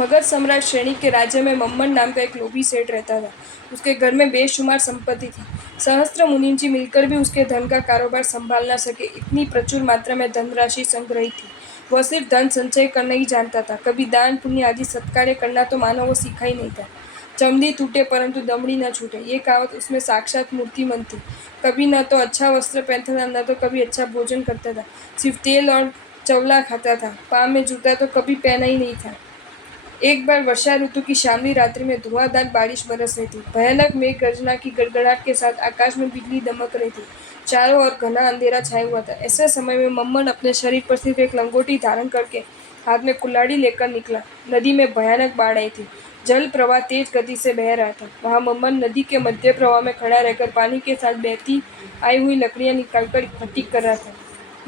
मगध सम्राट श्रेणी के राज्य में मम्मन नाम का एक लोभी सेठ रहता था। उसके घर में बेशुमार संपत्ति थी। सहस्त्र मुनिम जी मिलकर भी उसके धन का कारोबार संभाल न सके, इतनी प्रचुर मात्रा में धनराशि संग्रहित थी। वह सिर्फ धन संचय करना ही जानता था, कभी दान पुण्य आदि सत्कार्य करना तो मानो वो सीखा ही नहीं था। चमड़ी टूटे परंतु दमड़ी न छूटे, ये कहावत उसमें साक्षात मूर्तिमंत थी। कभी न तो अच्छा वस्त्र पहनता था, न तो कभी अच्छा भोजन करता था। सिर्फ तेल और चवला खाता था। पाँव में जूता तो कभी पहना ही नहीं था। एक बार वर्षा ऋतु की शामली रात्रि में धुआंधार बारिश बरस रही थी। भयानक मेघ गर्जना की गड़गड़ाहट के साथ आकाश में बिजली दमक रही थी। चारों ओर घना अंधेरा छाया हुआ था। ऐसे समय में मम्मन अपने शरीर पर सिर्फ एक लंगोटी धारण करके हाथ में कुल्हाड़ी लेकर निकला। नदी में भयानक बाढ़ आई थी। जल प्रवाह तेज गति से बह रहा था। वहां मम्मन नदी के मध्य प्रवाह में खड़ा रहकर पानी के साथ बहती आई हुई लकड़ियां निकालकर इकट्ठी कर रहा था।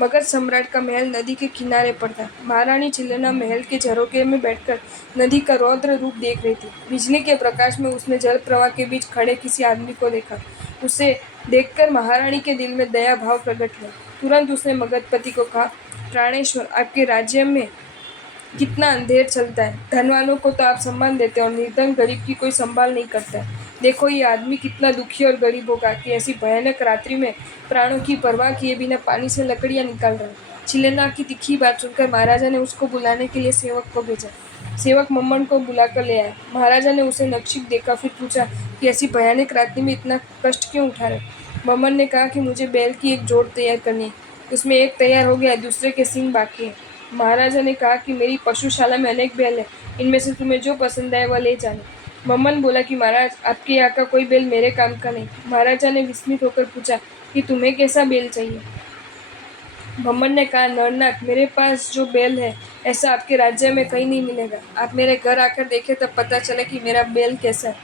मगध सम्राट का महल नदी के किनारे पर था। महारानी चिल्लना महल के झरोखे में बैठकर नदी का रौद्र रूप देख रही थी। बिजली के प्रकाश में उसने जल प्रवाह के बीच खड़े किसी आदमी को देखा। उसे देखकर महारानी के दिल में दया भाव प्रकट हुआ। तुरंत उसने मगधपति को कहा, प्राणेश्वर, आपके राज्य में कितना अंधेर चलता है। धन वालों को तो आप सम्मान देते हैं और निर्धन गरीब की कोई संभाल नहीं करता है। देखो ये आदमी कितना दुखी और गरीब होगा कि ऐसी भयानक रात्रि में प्राणों की परवाह किए बिना पानी से लकड़ियां निकाल रहा है। चिलेना की तिखी बात सुनकर महाराजा ने उसको बुलाने के लिए सेवक को भेजा। सेवक मम्मन को बुलाकर ले आया। महाराजा ने उसे नक्शीक देखा, फिर पूछा कि ऐसी भयानक रात्रि में इतना कष्ट क्यों उठा रहे। मम्मन ने कहा कि मुझे बैल की एक जोड़ तैयार करनी है। उसमें एक तैयार हो गया, दूसरे के सींग बाकी है। महाराजा ने कहा कि मेरी पशुशाला में अनेक बैल हैं, इनमें से तुम्हें जो पसंद आए वह ले जाना। मम्मन बोला कि महाराज, आपके यहाँ का कोई बैल मेरे काम का नहीं। महाराजा ने विस्मित होकर पूछा कि तुम्हें कैसा बैल चाहिए। मम्मन ने कहा, नरनाथ, मेरे पास जो बैल है ऐसा आपके राज्य में कहीं नहीं मिलेगा। आप मेरे घर आकर देखें तब पता चले कि मेरा बैल कैसा है।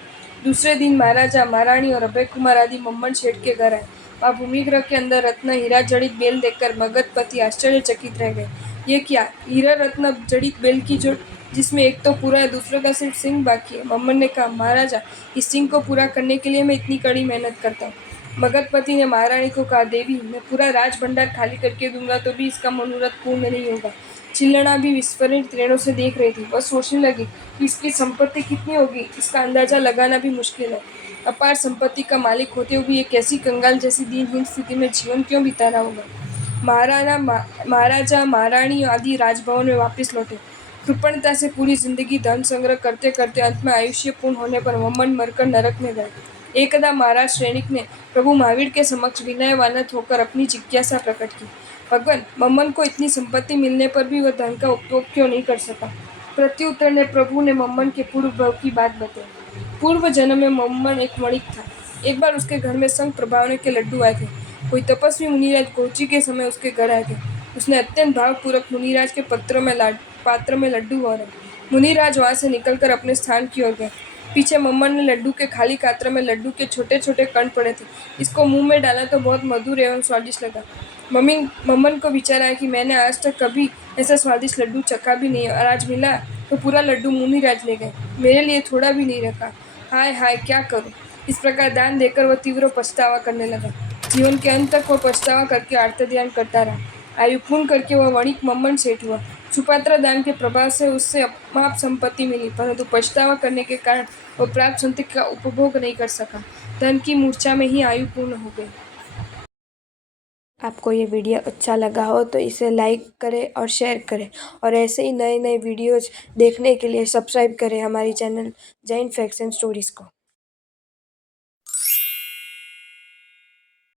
दूसरे दिन महाराजा, महारानी और अभय कुमार आदि मम्मन शेठ के घर आए। वहाँ भूमिगृह के अंदर रत्न हीरा जड़ित बैल देखकर मगधपति आश्चर्यचकित रह गए। ये क्या, हीरा रत्न जड़ित बैल की जोड़, जिसमें एक तो पूरा है, दूसरे का सिर्फ सिंग बाकी है। मम्मन ने कहा, महाराजा, इस सिंग को पूरा करने के लिए मैं इतनी कड़ी मेहनत करता हूँ। मगधपति ने महारानी को कहा, देवी, मैं पूरा राज भंडार खाली करके दूंगा तो भी इसका मनोरथ पूर्ण नहीं होगा। चिल्लना भी विस्फोरित नयनों से देख रही थी। वह सोचने लगी कि इसकी संपत्ति कितनी होगी, इसका अंदाजा लगाना भी मुश्किल है। अपार संपत्ति का मालिक होते हुए ये कैसी कंगाल जैसी दीनहीन स्थिति में जीवन क्यों बिता रहा होगा। महाराजा, महारानी आदि राजभवन में वापस लौटे। कृपणता से पूरी जिंदगी धन संग्रह करते करते अंत में आयुष्य पूर्ण होने पर मम्मन मरकर नरक में गए। एकदा महाराज श्रेणिक ने प्रभु महावीर के समक्ष विनयवानत होकर अपनी जिज्ञासा प्रकट की। भगवान, मम्मन को इतनी संपत्ति मिलने पर भी वह धन का उपभोग क्यों नहीं कर सका। प्रत्युत्तर ने प्रभु ने मम्मन के पूर्व भव की बात बताई। पूर्व जन्म में मम्मन एक वणिक था। एक बार उसके घर में संग प्रभावने के लड्डू आए थे। कोई तपस्वी मुनिराज गोची के समय उसके घर आए थे। उसने अत्यंत भावपूर्वक मुनिराज के पात्र में लड्डू भरे। मुनिराज वहां से निकलकर अपने स्थान की ओर गए। पीछे मम्मन ने लड्डू के खाली पात्र में लड्डू के छोटे छोटे कण पड़े थे। इसको मुंह में डाला तो बहुत मधुर एवं स्वादिष्ट लगा। मम्मन को विचार आया कि मैंने आज तक कभी ऐसा स्वादिष्ट लड्डू चखा भी नहीं और आज मिला तो पूरा लड्डू मुनिराज ले गए, मेरे लिए थोड़ा भी नहीं रखा। हाय हाय, क्या करूं। इस प्रकार दान देकर वह तीव्र पछतावा करने लगा। जीवन के अंत तक वह पछतावा करके आर्तध्यान करता रहा। आयु पूर्ण करके वह वणिक मम्मन सेठ हुआ। सुपात्र दान के प्रभाव से उससे अमाप संपत्ति मिली, परंतु पछतावा करने के कारण वह प्राप्त संपत्ति का उपभोग नहीं कर सका। धन की मूर्छा में ही आयु पूर्ण हो गई। आपको ये वीडियो अच्छा लगा हो तो इसे लाइक करें और शेयर करें, और ऐसे ही नए नए वीडियोज़ देखने के लिए सब्सक्राइब करें हमारी channel Jain facts and stories को।